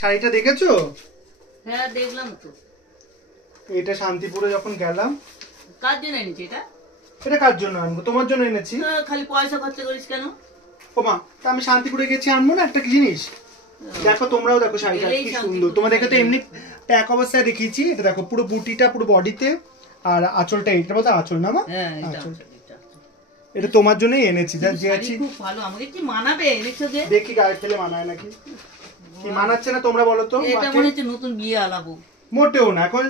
শাড়িটা দেখেছো? হ্যাঁ দেখলাম তো। এটা শান্তিপুরে যখন গেলাম। কার জন্য এনেছি এটা? এটা কার জন্য আনবো? তোমার জন্য এনেছি। খালি পয়সা খরচা করিস কেন? ওমা, তা আমি শান্তিপুরে গেছি, আনবো না একটা জিনিস? দেখো তোমরাও দেখো শাড়িটা কি সুন্দর। তোমাদেরকে তো এমনি প্যাক অবস্থায় দেখিয়েছি। এটা দেখো পুরো বুটিটা পুরো বডিতে, আর আঁচলটা এইটা বলতে আঁচল না মা? এটা তোমার জন্যই এনেছি। খুব ভালো, আমাকে কি মানাবে এনেছো যে? দেখি গায়ে ফেলে মানায় নাকি। কি মানাচ্ছে না তোমরা বলো তো? এটা মনে হচ্ছে নতুন বিয়ে আলাবো। মোটেও না। এখন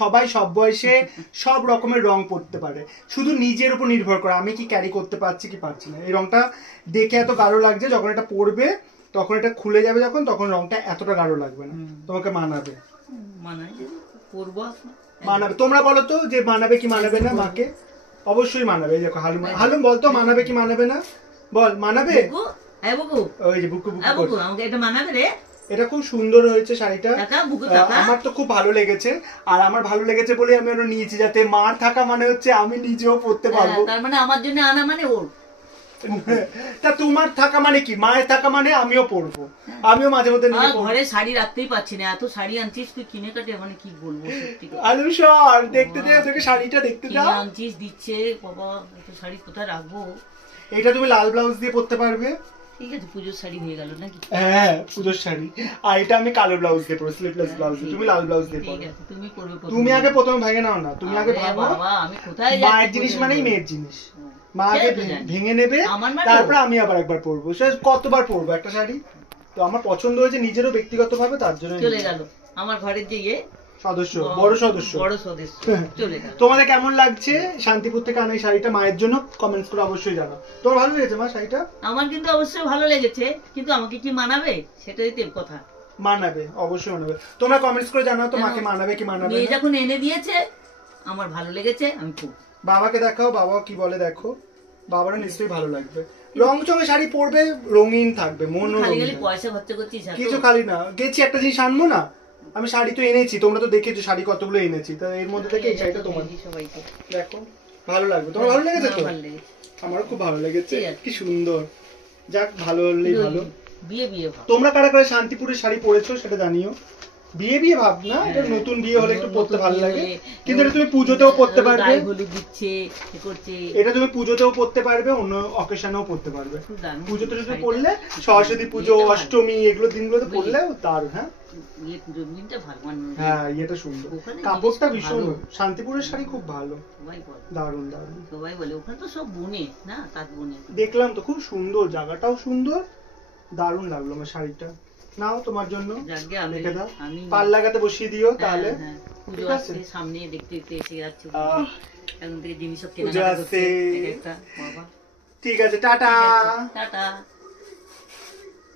সবাই সব বয়সে সব রকমের রং পরতে পারে, শুধু নিজের উপর নির্ভর করে আমি কি ক্যারি করতে পারছি কি পারছি না। এই রংটা দেখে এত গাঢ় লাগছে, যখন এটা পরবে তখন এটা খুলে যাবে, তখন রংটা এতটা গাঢ় লাগবে না। তোমাকে মানাবে। মানাবে। তোমরা বলো তো যে মানাবে কি মানাবে না? মাকে অবশ্যই মানাবে। এই দেখো হালুম বলতো মানাবে কি মানাবে না? বল মানাবে। ওই যে বুকু বুকু আমাকে এটা মানাবে রে। এটা খুব সুন্দর হয়েছে শাড়িটা, আমার তো খুব ভালো লেগেছে। আর আমার ভালো লেগেছে বলে আমি ওটা নিয়েছি, যাতে মার থাকা মানে হচ্ছে আমি নিজেও পরতে পারবো। তার মানে আমার জন্য আনা মানে ওর। তা তোমার থাকা মানে কি? মায়ের থাকা মানে আমিও পরবো, আমিও মাঝে মধ্যে ঘরে শাড়ি রাখতেই পারছি না, এত শাড়ি আনছিস তুই কিনে কাটে, মানে কি বলবো। আলু সর দেখতে দে, তোকে শাড়িটা দেখতে দাও। আনছিস দিচ্ছে বাবা, এত শাড়ি কোথায় রাখবো? এটা তুমি লাল ব্লাউজ দিয়ে পরতে পারবে। ঠিক আছে, পুজোর শাড়ি হয়ে গেল নাকি? হ্যাঁ পুজোর শাড়ি। আর এটা আমি কালো ব্লাউজ দিয়ে পরবো, স্লিভলেস ব্লাউজ। তুমি লাল ব্লাউজ দিয়ে পরো। তুমি পরবে। তুমি আগে প্রথমে ভেঙে নাও না, তুমি আগে ভাবো। বাবা আমি কোথায় যাচ্ছি? মায়ের জিনিস মানেই মেয়ের জিনিস। মা আগে ভেঙে নেবে, তারপর আমি আবার একবার পরবো। সে কতবার পরবো একটা শাড়ি? তো আমার পছন্দ হয়েছে নিজেরও ব্যক্তিগত ভাবে, তার জন্য চলে গেল আমার ঘরের যে সদস্য, বড় সদস্য। চলে গেল। তোমাদের কেমন লাগছে শান্তিপুর থেকে আনা এই শাড়িটা? মায়ের জন্য কমেন্টস করে অবশ্যই জানাও। তোমার ভালো লেগেছে মা শাড়িটা? আমার কিন্তু অবশ্যই ভালো লেগেছে, কিন্তু আমাকে কি মানাবে সেটাই তো কথা। মানাবে, অবশ্যই মানাবে। তোমরা কমেন্টস করে জানাও তো মাকে মানাবে কি মানাবে না। মেয়ে যখন এনে দিয়েছে আমার ভালো লেগেছে, আমি খুব। বাবাকে দেখাও, বাবা কি বলে দেখো। বাবারও নিশ্চয়ই ভালো লাগবে। রং চঙে শাড়ি পরবে, রঙিন থাকবে, মন পয়সা খরচা করছিস কিছু খালি না। গেছি একটা জিনিস আনবো না, আমি শাড়ি তো এনেছি, তোমরা তো দেখেছো শাড়ি কতগুলো এনেছি। তা এর মধ্যে থেকে এই শাড়িটা তোমার দেখো ভালো লাগবে। তোমার ভালো লেগেছে তো? আমারও খুব ভালো লেগেছে, কি সুন্দর। যাক, ভালো হলেই ভালো। তোমরা কারা কারা শান্তিপুরের শাড়ি পরেছো সেটা জানিও। বিয়ে ভাব না, এটা নতুন বিয়ে হলে একটু পরতে ভালো লাগে, কিন্তু এটা তুমি পুজোতেও পরতে পারবে। এটা তুমি পুজোতেও পরতে পারবে, অন্য অকেশনেও পরতে পারবে। পুজোতে যদি পরলে, সরস্বতী পুজো, অষ্টমী, এগুলো দিনগুলোতে পরলেও দারুণ। হ্যাঁ এটা সুন্দর, কাপড়টা ভীষণ। শান্তিপুরের শাড়ি খুব ভালো, দারুণ দারুণ। সবাই বলে ওখানে তো সব বুনে না, তাঁত বুনে। দেখলাম তো, খুব সুন্দর, জায়গাটাও সুন্দর, দারুণ লাগলো আমার শাড়িটা। নাও তোমার জন্য রেখে দাও, পাল লাগাতে বসিয়ে দিও তাহলে। ঠিক আছে, সামনে দেখতে দেখতে এসে যাচ্ছে, এখন থেকে জিনিস ঠিক আছে, টাটা টাটা।